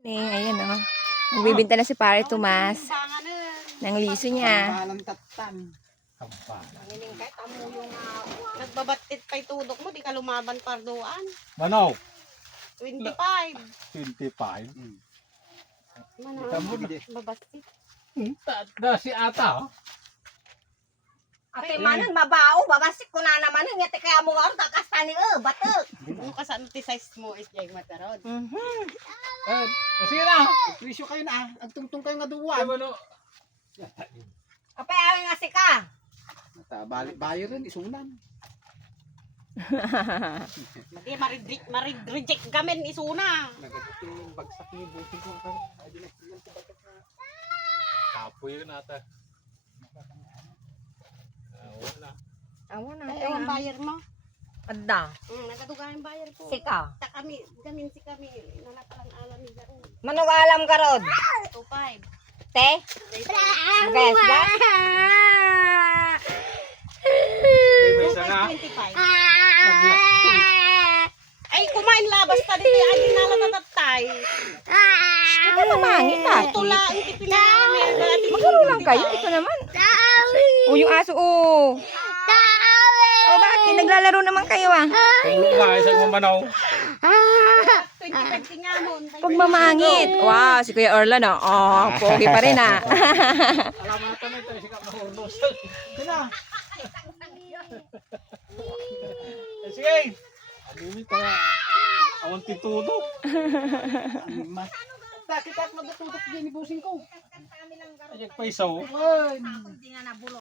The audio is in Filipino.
Ayan o. Magbibinta na si Pare Tomas ng liso niya. Palang tatan. Nining kahit amo yung nagbabatit pa'y tudok mo, di ka lumaban parduan. Manaw? 25. 25. Mano, Tamo na. babatit. Si ata. Ate manan mabao, babasik ko na naman nga kaya mo nga kakasta ni batok. Ano ka sa size mo is jay matarod. Sige na. Presyo kayo na. Agtungtong kayo nga duwan. Ano? Kapay awing nga sika. Balik bayo rin, isunan. Mati marid-reject gamen isuna. Nagatuto yung bagsak niyo. Buti ko ka. Kapoy yun ata. Wala. Awan na. Ay, ang buyer mo. Adda. Nagatuga yung buyer ko. Sika. Ta kami, gamin si kami. Nanapalang alam ni Garo. Manong alam ka rod. 25. Te? Gas gas. May isa nga. 25. Ay, kumain labas ta dito. Ay, nalatatatay. Ito mamangit ate. Tula, ang tipila kami. Magkaroon lang kayo. Ito naman. O yung aso o. O bakit? Naglalaro naman kayo ah. Kung luka, isang mamanaw. 25 nga nun. Pag mamangit. Wow, si Kuya Orlan ah. Oh, pogi pa rin ah. Alam mo na ito, may tayo sikap na hornos. Kina. Sige. Alimit ka. Awan titudo. Takit at magatutok din ni busing ko. Ayag pa isaw. Ay. Hindi nga nabulo.